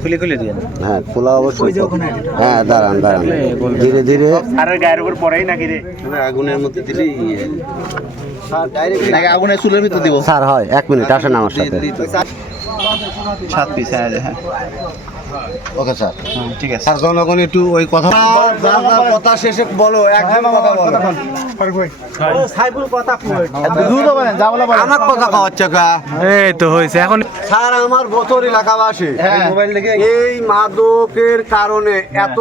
খুলে খুলে দিয়ে হ্যাঁ খোলা অবশ্যই। হ্যাঁ দাঁড়ান দাঁড়ান, ধীরে ধীরে। আর গায়ের উপর পড়েই নাকি রে? আগুনের মধ্যে দিলেই নাকি আগুনের চুলের ভিতর দিব? স্যার হয় 1 মিনিট আসেন আমার সাথে। 7 পিস। হ্যাঁ ওকে স্যার, ঠিক আছে। স্যার জনগণ একটু ওই কথা কথা শেষে বলো, একদম কথা বলো। আমার কথা কওয়াচ্ছে কা? এই তো হয়েছে এখন। স্যার আমার বছর এলাকাবাসী মোবাইল দেখে এই মাদকের কারণে এত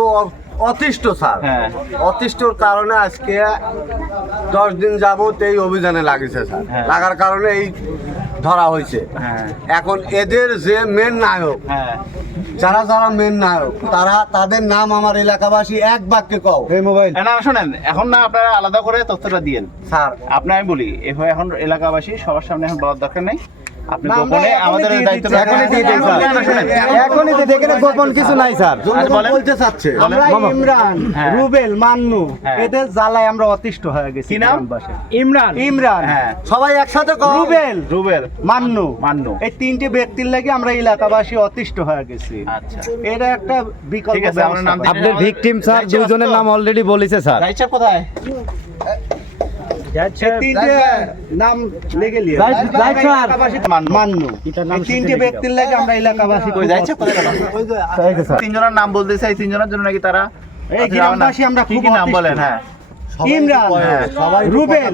অতিষ্ঠ স্যার, অতিষ্ঠর কারণে আজকে 10 দিন যাবত এই অভিযানে লাগিয়েছে স্যার। লাগার কারণে এই ধরা হয়েছে। এখন এদের যে মেন নায়ক, যারা যারা মেন নায়ক, তাদের নাম আমার এলাকাবাসী এক বাক্যে কও। এই মোবাইল না শোনেন, এখন না আপনারা আলাদা করে তথ্যটা দিয়েন স্যার। আপনি আমি বলি এভাবে এখন এলাকাবাসী সবার সামনে এখন বলার দরকার নেই। আপনি গোপনে আমাদের দায়িত্ব এখনই দিয়ে দেন স্যার, এখনই দিয়ে দেখেন, গোপন কিছু নাই স্যার। বলতে চাচ্ছে আমরা ইমরান, রুবেল, মান্নু এদের জ্বালায় আমরা অতিষ্ঠ হয়ে গেছি। কি নাম? ইমরান, সবাই একসাথে কও। রুবেল, মান্নু, এই 3টে ব্যক্তির লাগি আমরা এলাকাবাসী অতিষ্ঠ হয়ে গেছি। আচ্ছা, এটা একটা বিকল্প ঠিক আছে, আমরা নাম ব্যবস্থা। আপনার ভিকটিম স্যার দুইজনের নাম অলরেডি বলেছে স্যার। রাইচা কোথায়? এই 3টে নাম লেগে লিয়ে মান্নু, এই 3টে ব্যক্তির লাগি আমরা এলাকাবাসী কই যাচ্ছে? কোথায় গেল? তিনজনের নাম বলতে চাই, তিনজনের জন্য নাকি তারা এই গ্রামবাসী আমরা কি খুব কি নাম বলেন? হ্যাঁ, ইমরান, রুবেল,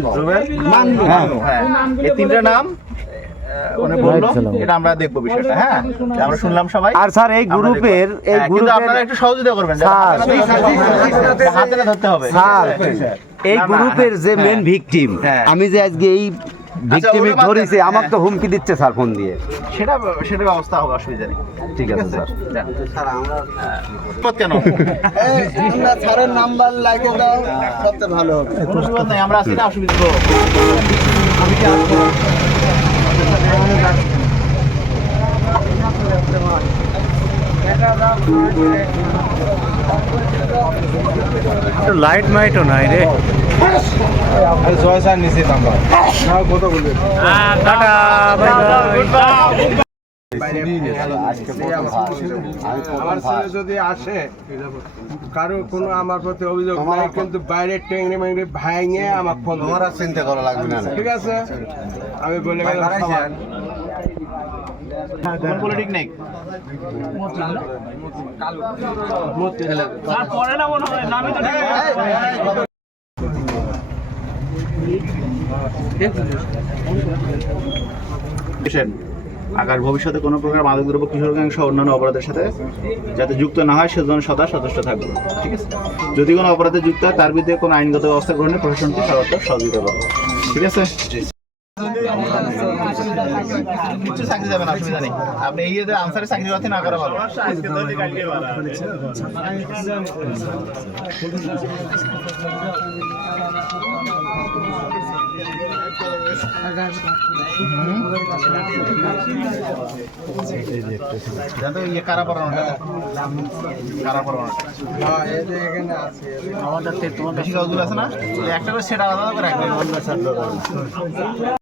মান্নু। হ্যাঁ, এই 3টে নাম উনি বললো, এটা আমরা দেখবো বিষয়টা। হ্যাঁ, আমরা শুনলাম সবাই। আর স্যার এই গ্রুপের কিন্তু আপনারা একটু সহযোগিতা করবেন, স্যার। হাতে ধরতে হবে স্যার, এই গ্রুপের যে মেন ভিকটিম, আমি যে আজকে এই ভিকটিমে ধরেছি, আমাকে তো হুমকি দিচ্ছে স্যার ফোন দিয়ে। সেটা ব্যবস্থা হবে, অসুবিধা নেই। ঠিক আছে স্যার। স্যার আমরা কেন স্যারের নাম্বার লাগে দাও, সবচেয়ে ভালো হবে। কোনো অসুবিধা নেই, আমরা আছি না, অসুবিধা তো লাইট মাইটও নাই রে। আমার ছেলে যদি আসে কারো কোনো আমার প্রতি অভিযোগ নাই, কিন্তু বাইরে টেংরে মেংরে ভাঙে আমার ফোন তোমার আর চিন্তা করা লাগবে না। ঠিক আছে, আমি বলে গেলাম সবাই। পলিটিক নেই। আগার ভবিষ্যতে কোনো প্রকার মাদকদ্রব্য, কিশোর গ্যাং সহ অন্যান্য অপরাধের সাথে যাতে যুক্ত না হয় সেজন্য সদা সচেষ্ট থাকবে। ঠিক আছে, যদি কোনো অপরাধে যুক্ত হয় তার বিরুদ্ধে কোনো আইনগত ব্যবস্থা গ্রহণে প্রশাসনকে সর্বত্র সহযোগিতা করবে। ঠিক আছে, কিছু চাকরি যাবেন, অসুবিধা নেই। আপনি এই যে আনসারে চাকরি পাচ্ছেন না করা ভালো। কারা পড়ানোটা তোমার বেশি কাগজগুলো আছে না, একটা করে সেটা আলাদা করে রাখবে।